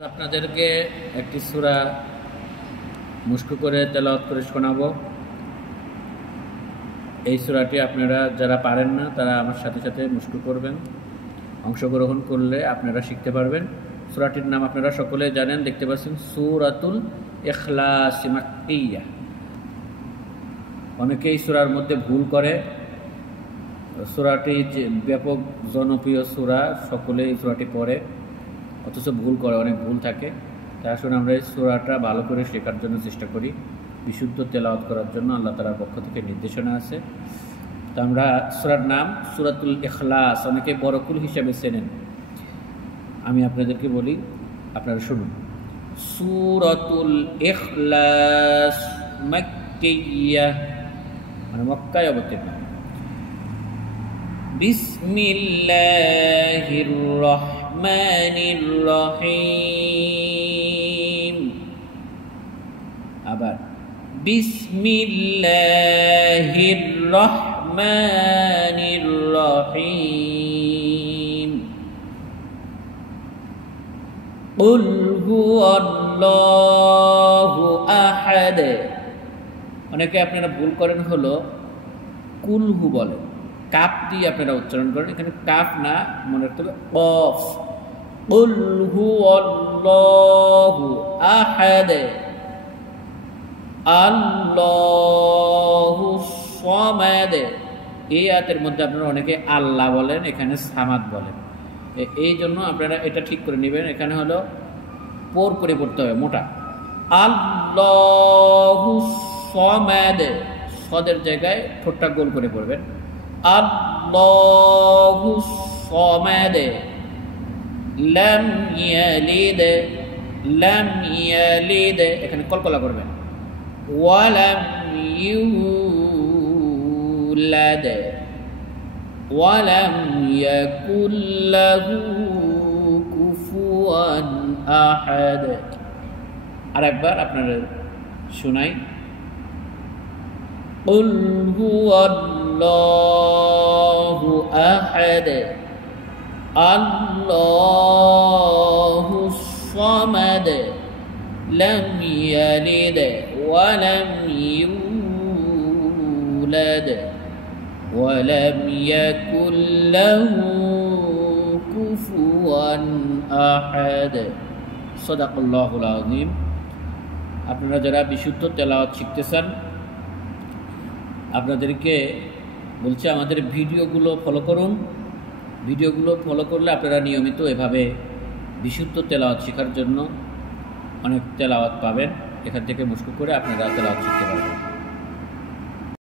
আপনাদেরকে একটি সূরা মুশকু করে তেলাওয়াত করে শোনাবো। এই সূরাটি আপনারা যারা পারেন না তারা আমার সাথে সাথে মুশকু করবেন, অংশগ্রহণ করলে আপনারা শিখতে পারবেন। সূরাটির নাম আপনারা সকলে জানেন, দেখতে পাচ্ছেন সূরাতুল ইখলাস মাক্কিয়া। অনেকেই সূরার মধ্যে ভুল করে। সূরাটি যে ব্যাপক জনপ্রিয় সূরা, সকলে এই সূরাটি পড়ে অথচ ভুল করে, অনেক ভুল থাকে। তাই আসলে আমরা এই সূরাটা ভালো করে শেখার জন্য চেষ্টা করি, বিশুদ্ধ তেলাওয়াত করার জন্য আল্লাহ তাআলার পক্ষ থেকে নির্দেশনা আছে। তো আমরা সূরার নাম সূরাতুল ইখলাস, অনেকে বরকুল হিসাবে চেনেন। আমি আপনাদেরকে বলি, আপনারা শুনুন। সূরাতুল ইখলাস মাক্কিয়া, মানে মক্কায় অবতীর্ণ। বিসমিল্লাহির রহমানির রহিম। আবার বিসমিল্লাহির রহমানির রহিম। কুল হুয়াল্লাহু আহাদ। অনেকে আপনারা ভুল করেন হলো কুলহু বলেন, কাফ দিয়ে আপনারা উচ্চারণ করেন, এখানে কাফ না, মনে রাখতে হবে কফ। কুল হুয়াল্লাহু আহাদ আল্লাহুস সামাদ। এই আয়াতের মধ্যে আপনারা অনেকে আল্লাহ বলেন, এখানে সামাদ বলেন। এই জন্য আপনারা এটা ঠিক করে নেবেন। এখানে হলো পোর করে পড়তে হবে, মোটা। আল্লাহুস সামাদ, সদের জায়গায় ঠোঁটটা গোল করে পড়বেন। আল্লাহুস সামাদ লাম ইয়ালিদ, লাম ইয়ালিদ, এখানে কলকলা করবেন। ওয়ালাম ইউলাদ ওয়ালাম ইয়াকুল লাহু কুফুয়ান আহাদ। আরেকবার আপনারা শোনাই। কুল হুয়াল্লাহু আহাদ আল্লাহুস সামাদ লাম ইয়ালিদ ওয়ালাম ইউলাদ ওয়ালাম ইয়াকুল লাহু কুফুয়ান আহাদ। সাদাকাল্লাহুল আযীম। আপনারা যারা বিশুদ্ধ তেলাওয়াত শিখতে চান, আপনাদেরকে বলছি আমাদের ভিডিওগুলো ফলো করুন। ভিডিওগুলো ফলো করলে আপনারা নিয়মিত এভাবে বিশুদ্ধ তেলাওয়াত শেখার জন্য অনেক তেলাওয়াত পাবেন। এখান থেকে মুশকু করে আপনারা তেলাওয়াত শিখতে পারবেন।